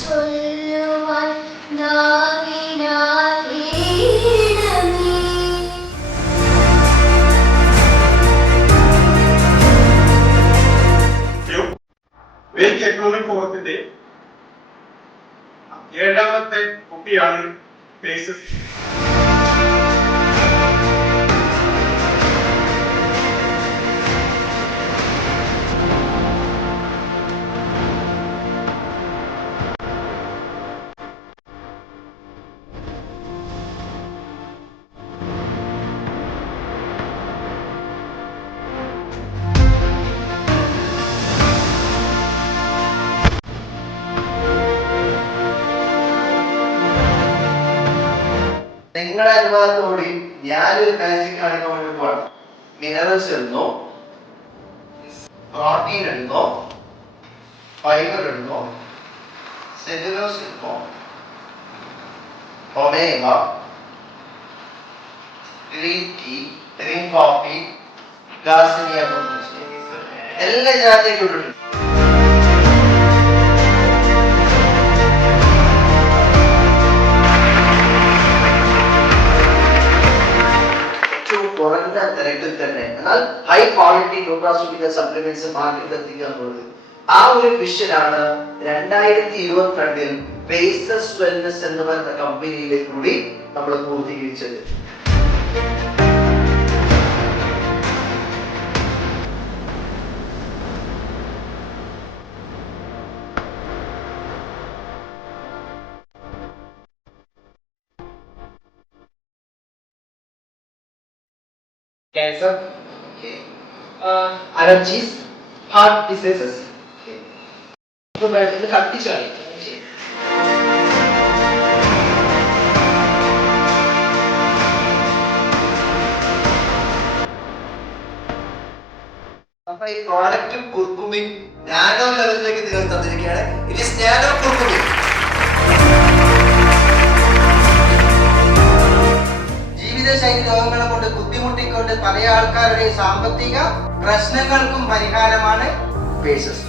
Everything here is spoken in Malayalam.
ചൊല്ലുവാൻ നാവിനാൽ ഈണമേ. വേക്ക് എക്കണോമിക് ഫോറത്തിന്റെ 7ാമത്തെ കുട്ടിയാണ് പേസസ്. നിങ്ങളുടെ അനുഭവത്തോടെ ഞാനൊരു മാജിക് കാണിക്കാൻ വേണ്ടി പോവാണ്. മിനറൽസ് ഇടുന്നോ, പ്രോട്ടീൻ ഇടുന്നോ, ഫൈബർ ഇടുന്നോ, സെല്ലുലോസ് ഇടുന്നോ, omega, green tea, green coffee, garcinia എല്ലാം ഇതിനകത്തേക്ക് ഇട്ടിട്ടുണ്ട്. കുറഞ്ഞ നിരക്കിൽ തന്നെ എന്നാൽ ഹൈ ക്വാളിറ്റി ന്യൂട്രാസ്യൂട്ടിക്കൽ സപ്ലിമെന്റ്സ് മാർക്കറ്റിൽ എത്തിക്കുക എന്നുള്ളത് ആ ഒരു വിഷനാണ് 2022 പേസസ് വെൽനസ് എന്ന് പറയുന്ന കമ്പനിയിലേക്ക് കൂടി നമ്മൾ പൂർത്തീകരിച്ചത്. Cancer, allergies, heart diseases. ഇത് കട്ടിച്ചാണ്. അപ്പൊ ഈ പ്രോഡക്റ്റ് കുർക്കുമിൻ നാനോ ലെവലിലേക്ക് നിങ്ങൾ തന്നിരിക്കുകയാണ്. It is nano curcumin. ജീവിതശൈലി രോഗങ്ങളെ കൊണ്ട് ബുദ്ധിമുട്ടിക്കൊണ്ട് പല ആൾക്കാരുടെ സാമ്പത്തിക പ്രശ്നങ്ങൾക്കും പരിഹാരമാണ് പേസസ്.